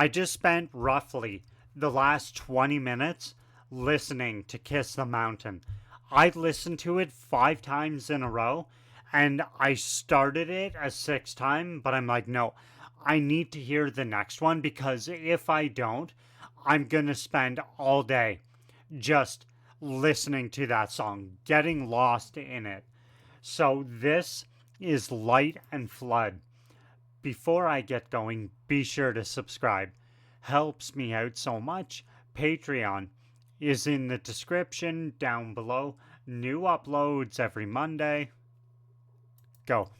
I just spent roughly the last 20 minutes listening to Kiss the Mountain. I listened to it 5 times in a row, and I started it a sixth time, but I'm like, no, I need to hear the next one because if I don't, I'm gonna spend all day just listening to that song, getting lost in it. So this is Light and Flood. Before I get going, be sure to subscribe. Helps me out so much. Patreon is in the description down below. New uploads every Monday. Go.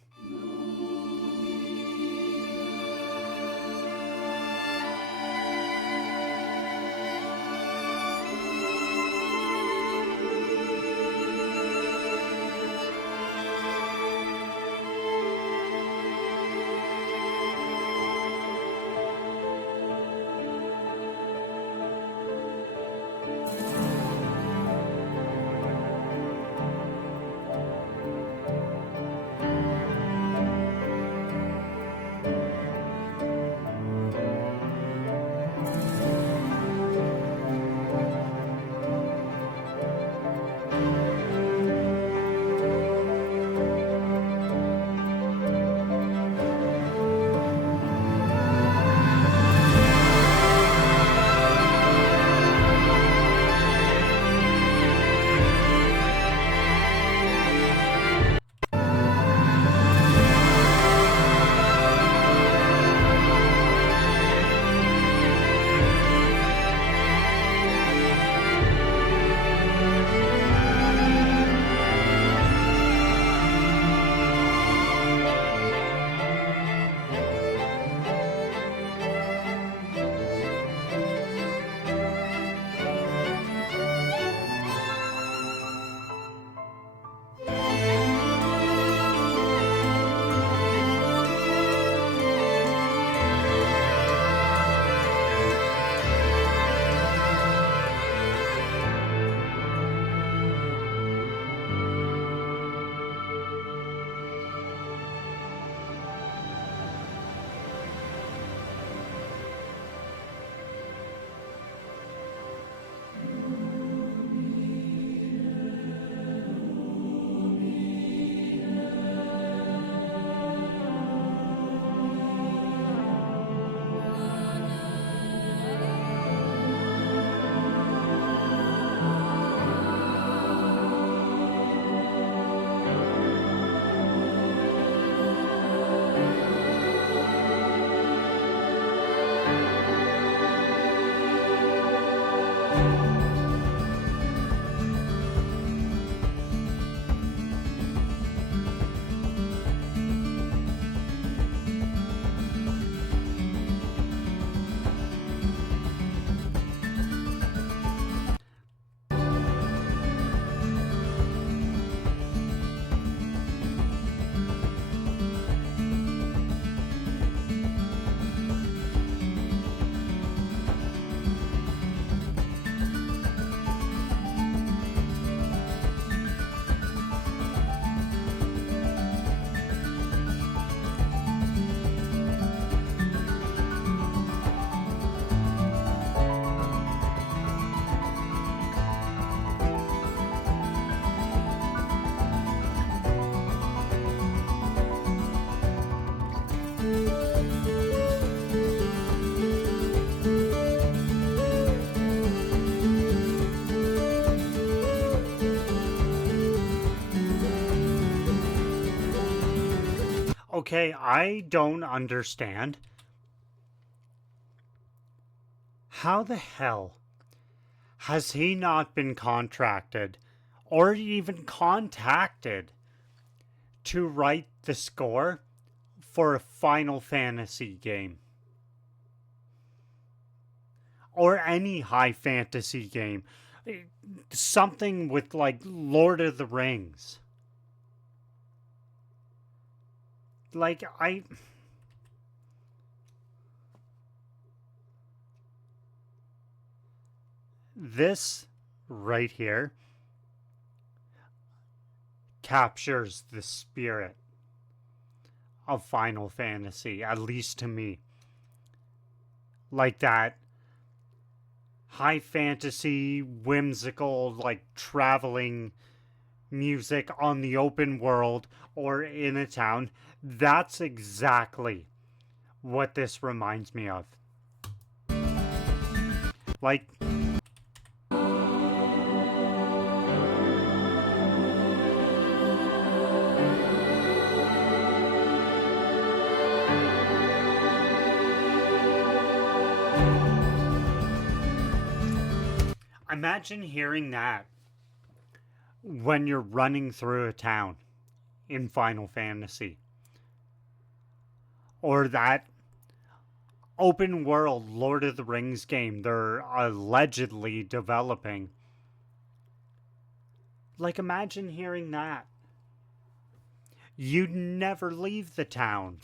Okay, I don't understand. How the hell has he not been contracted or even contacted to write the score for a Final Fantasy game? Or any high fantasy game? Something with like Lord of the Rings. Like, this right here captures the spirit of Final Fantasy, at least to me. like that high fantasy, whimsical, like traveling music on the open world or in a town. That's exactly what this reminds me of. Like, imagine hearing that when you're running through a town in Final Fantasy. Or that open world Lord of the Rings game they're allegedly developing. Like, imagine hearing that. You'd never leave the town.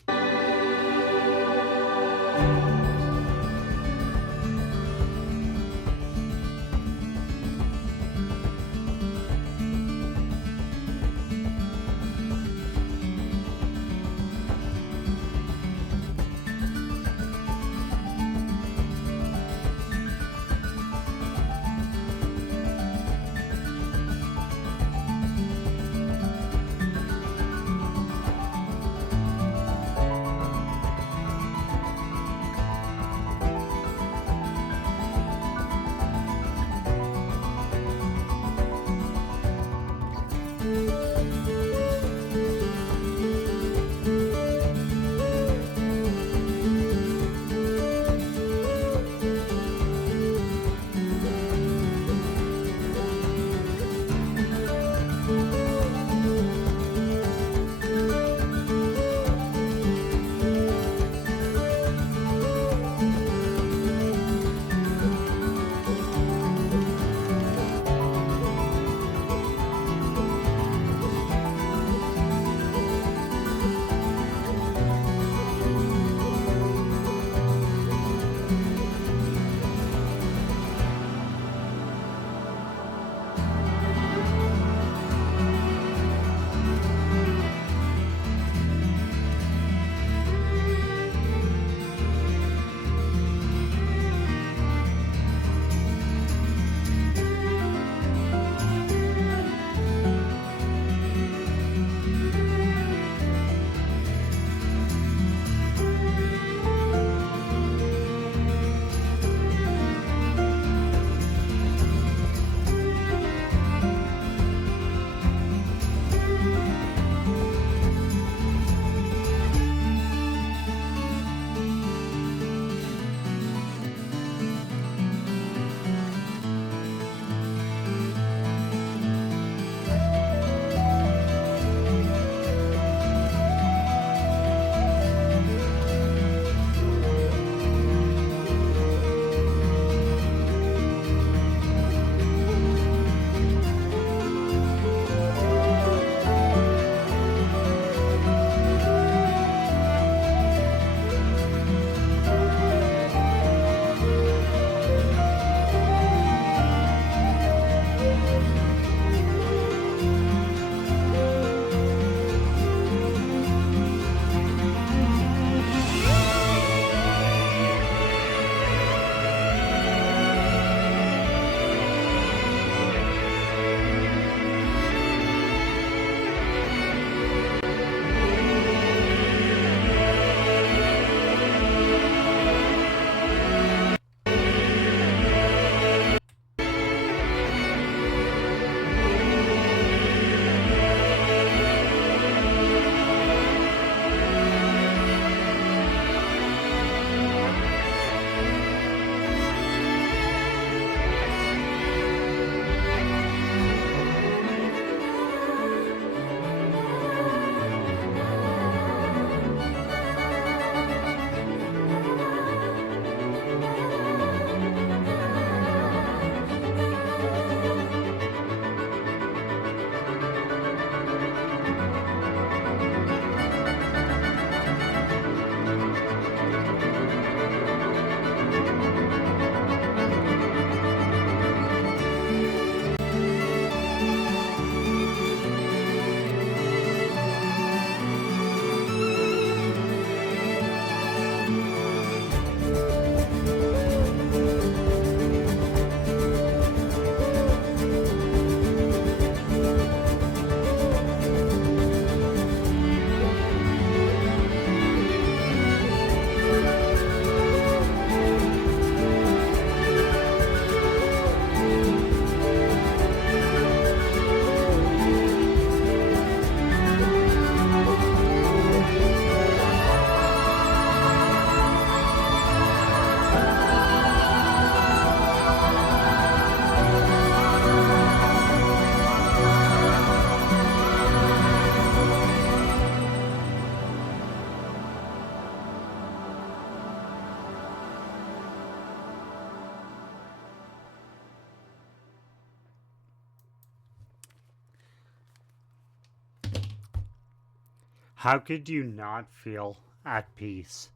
How could you not feel at peace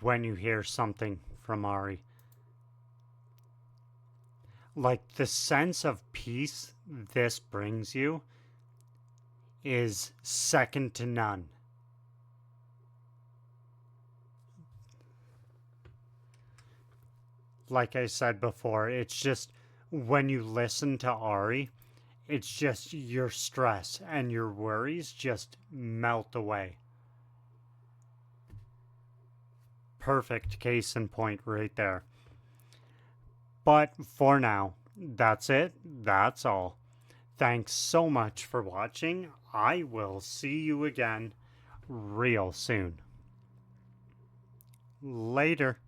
when you hear something from Auri? Like, the sense of peace this brings you is second to none. Like I said before, it's just when you listen to Auri, it's just your stress and your worries just melt away. Perfect case in point right there. But for now, that's it. That's all. Thanks so much for watching. I will see you again real soon. Later.